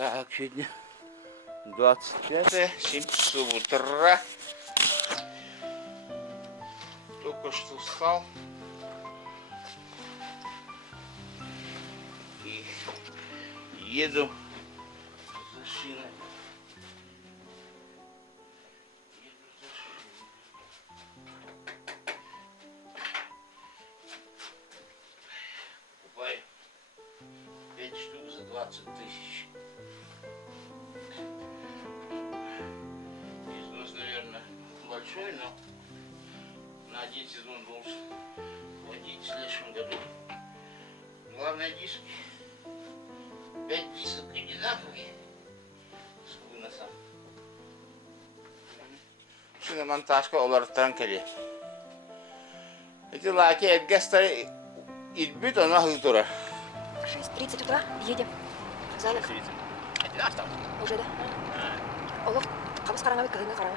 Так, сегодня 25-е, 7 часов утра. Только что встал. И еду за шиной. Покупаю 5 штук за 20 тысяч. Износ, наверное, большой, но на один сезон должен хватить в следующем году. Главное, диски. 5 дисок одинаковые с выносом. Шиномонтажка оларттан келе. Эти лаки эдгастары идбит, она хытура. 6:30 утра едем. Занок. 6:30. Это осталось? Уже, да? Олов, кабыс караңа бит кыйны караңа.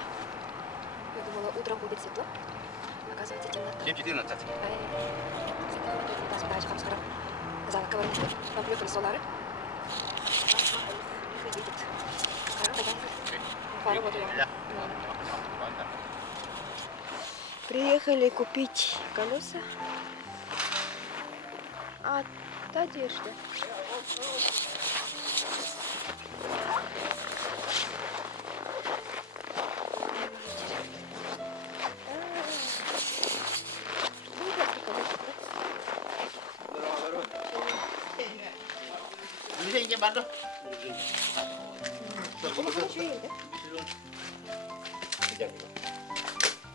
Я думала, утром будет светло. Оказывается, темнота. 7:14. Занок говорит, нам приехали солары. Едет. Приехали купить колеса от одежды. Деньги банду.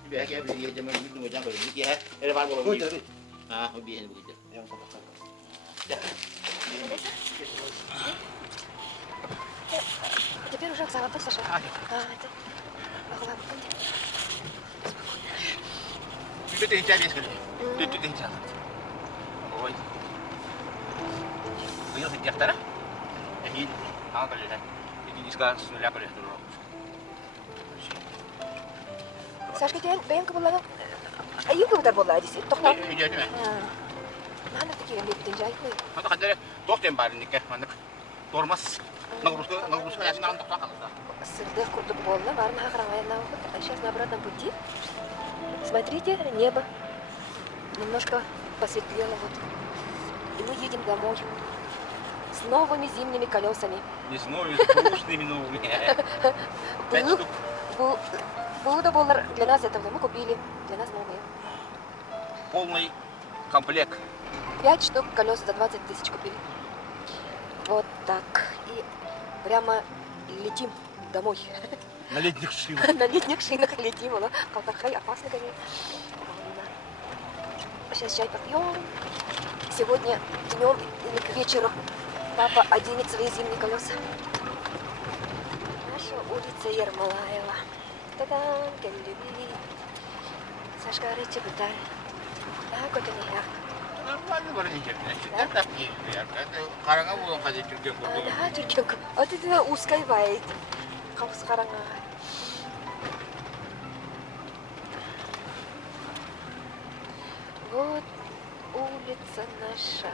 Biar dia beli jam itu macam kalau beli ya, ada apa boleh? Ah, hobi ini begitu. Теперь уже Оксана Саша. Это Itu interest kali. Itu interest. Oi. Beliau sejak tara? Ini apa kali dah? Ini sekarang sudah apa dah dulu? Сашка, бәйін кабылладың? Әйі көбітер болды әдесі? Тоқтау? Үйде ме? Нағаны текеген бекітен жай қой. Анда қадары тоқтен барын неке. Мандық тормас. Нагрузка ясын ағын тоқтан қалды. Сырды құрдық болды. Барын ақыран аяғына оқыт. Сейчас на обратном пути. Смотрите, небо. Немножко посветлело вот. И мы едем домой. С новыми зимними колесами. Не с новыми, с прошлыми новыми. 5 штук. Было доллар. Для нас это мы купили. Для нас новые. Полный комплект. 5 штук колес за 20 тысяч купили. Вот так. И прямо летим домой. На летних шинах. На летних шинах летим. Калтархай опасно, конечно. Сейчас чай попьем. Сегодня днем или к вечеру папа оденет свои зимние колеса. Наша улица Ермолаева. Та-дам, Тель-Авив. Сашка рычит удар. А, как они я. Нормально вроде. Это такие. Это карага булон каде түрген көрдүм. Да, түркен. Вот это узкой байт. Капыс караңа. Вот улица наша.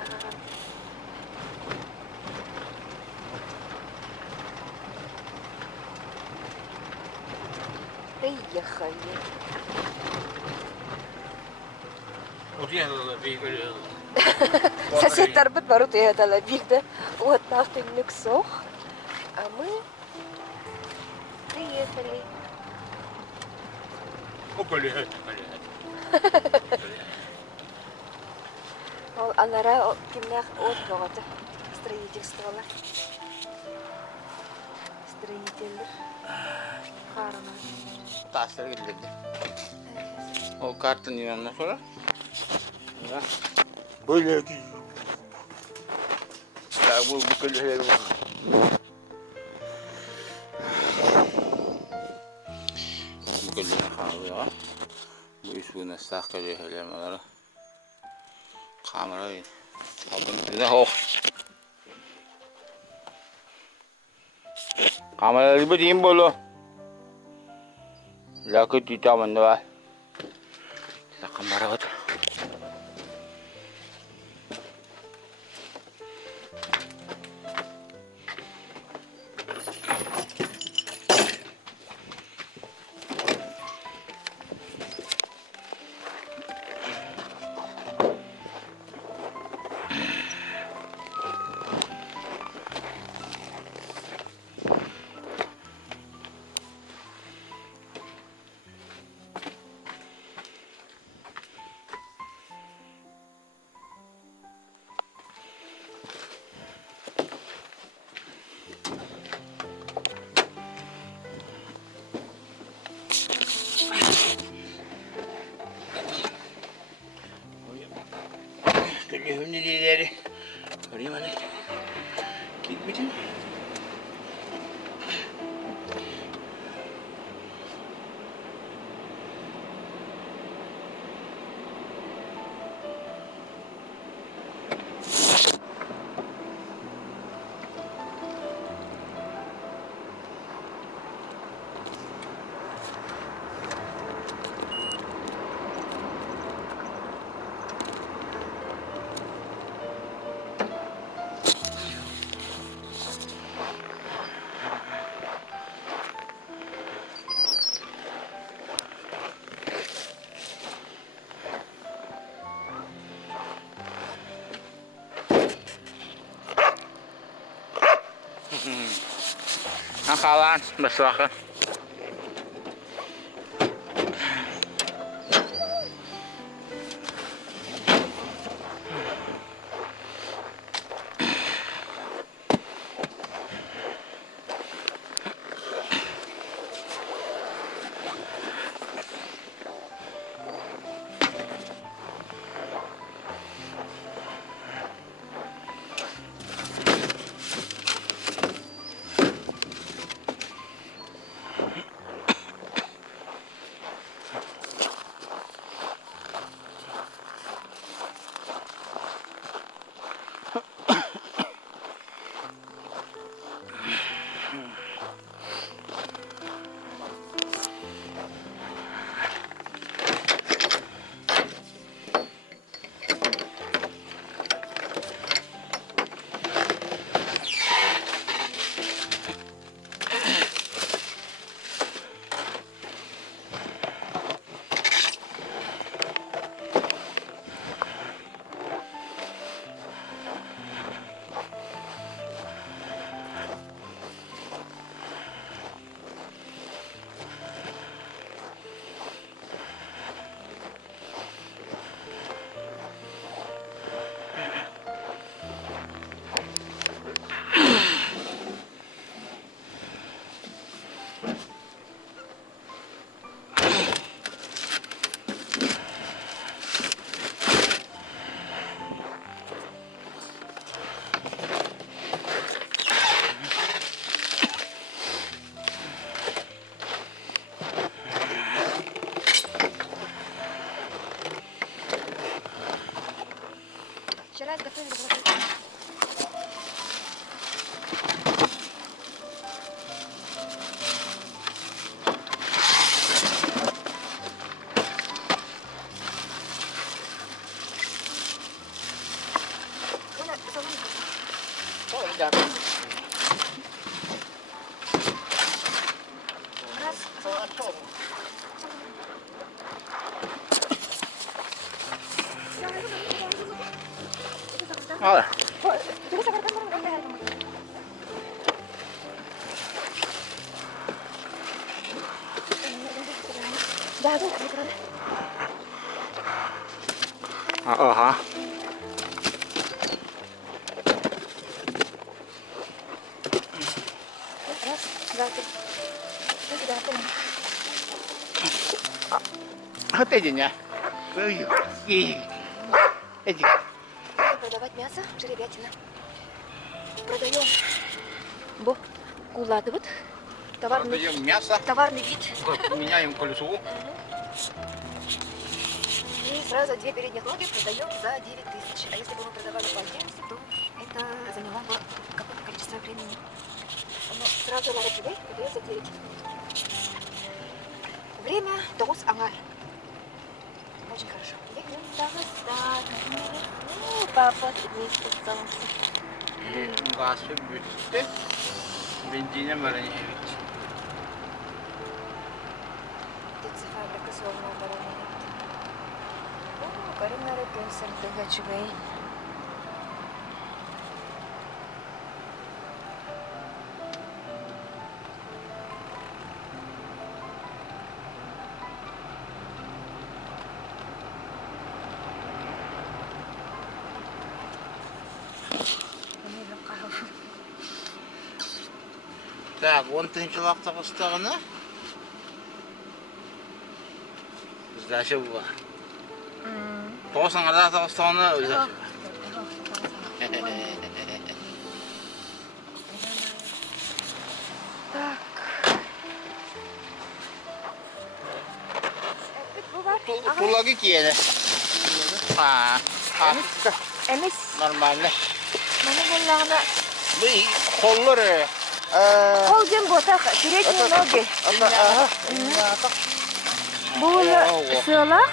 Приехали. Вот я бегаю. Соседтар бит бару тыядала бирді. Вот нафтынлык сох. А мы приехали. Опа-ле. Анара кимнах от богаты. Строительстволар. Строительдер. Харана. Тастар келді. Ол карта нені sonra? Да. Böyle ki. Ya bu külleri var. Bu külleri kalıyor. Bu iş bunu saklı helemaları. Kamerayı. Aldım ne hoş. Kameraları bir diyeyim bolu. Lakit ditaman da var. Sa kamera var. Nakalaan, baswakan. Вчера готовили. Olha. Ага. Раз, два, три. Вот эти, не? Эти. Продавать мясо, жеребятина. Продаем. Кулатывают. Продаем мясо. Товарный вид. Меняем колесо. И сразу 2 передних ноги продаем за 9000. А если бы мы продавали по отдельности, то это заняло бы какое-то количество времени. Но сразу на речевой продает за 9. Время дос ага. Очень хорошо. Папа не спускался. Газ büyüttü. Benzine böyle Птицефабрика Солнова баранина. О, Карина Репенсер, Дагачевей. Так, 10-нче вакытта кыстагына. Здача була. Тосан арда кыстагына здача. Так. Тулагы киене. Эмис. Нормально. Mana bunlarına Bu kolları kol cem botak, передние ноги. Bu sığlak.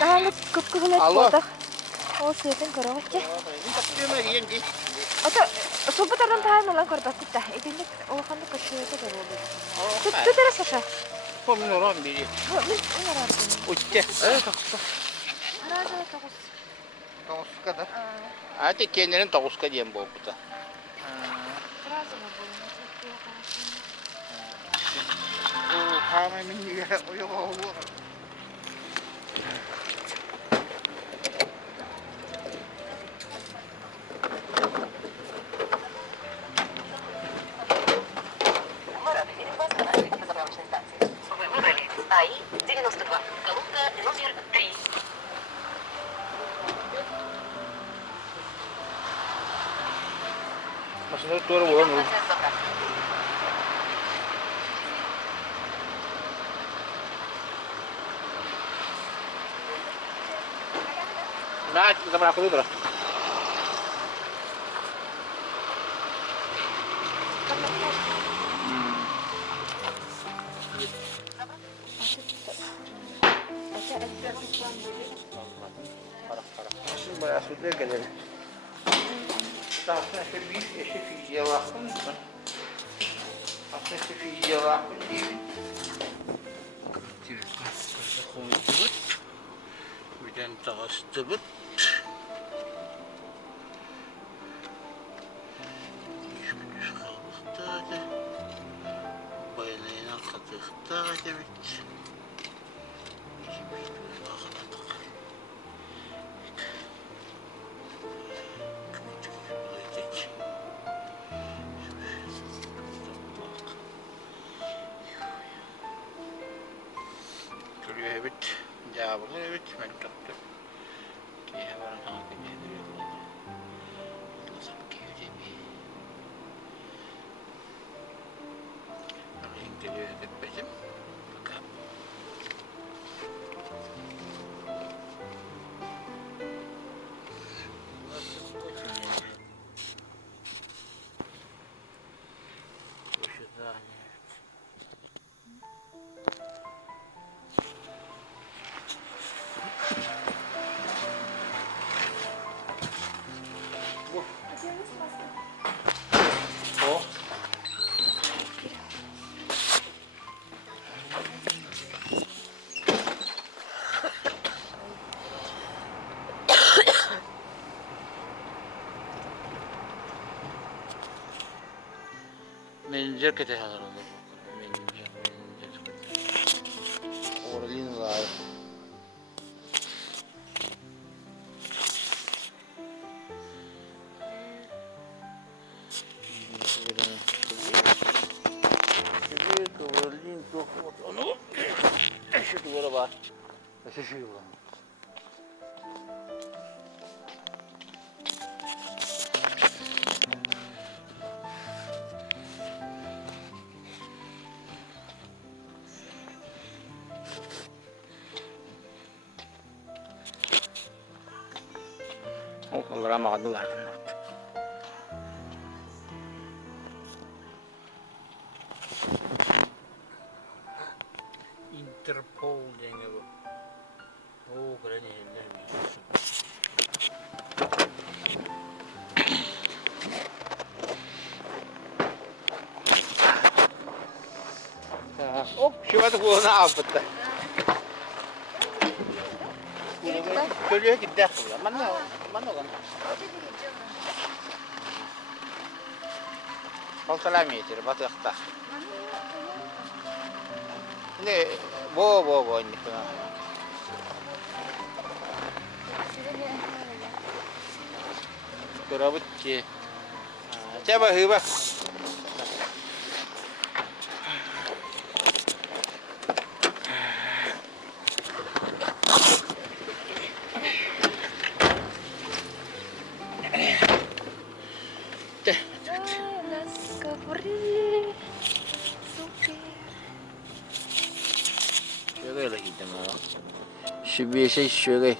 Daha ne kıpkıvılet botak. O sığtın kıravakçı. Ata sopatardan tahan olan kırdak kıtta. Edinlik olakanda kaşıyata da oldu. Tutara saşa. Komin oran biri. Min ararsın. Uçte. Arada takos. Takos kadar. Ati kendinin takoska diyem bu buta. Sразу Kami minigay ko yung kahuwa. АИ-92, колонка номер 3. Masunod turo mo ano? Bakit? Kita pernah aku dulu lah. Parah. Sudah sudah kan ya. Aslında işte fiziğe baktım mı? Aslında işte fiziğe baktım değil mi? Bir tane taştı bıt. Baylayına katıkta demek. Evet, cevabını evet ben tuttum. Ki hemen hangi geliyor? Nasıl geliyor? Arayın geliyor etmedim. Bakalım. O. Menajer kita harus menajer. Oralin var. Oralin tuh ano? Şu duvara bak. Nasıl şey bu? Oh, wala makadula. Interpol dengar bu. Oh, keren ya. Oh, siapa tuh gua apa tuh? Kalian kita mana kan? Полтора метра, батахта. Не, во, не понимаю. Кораблики. Coba hiba. Şöyle lagi tengok. Şöyle.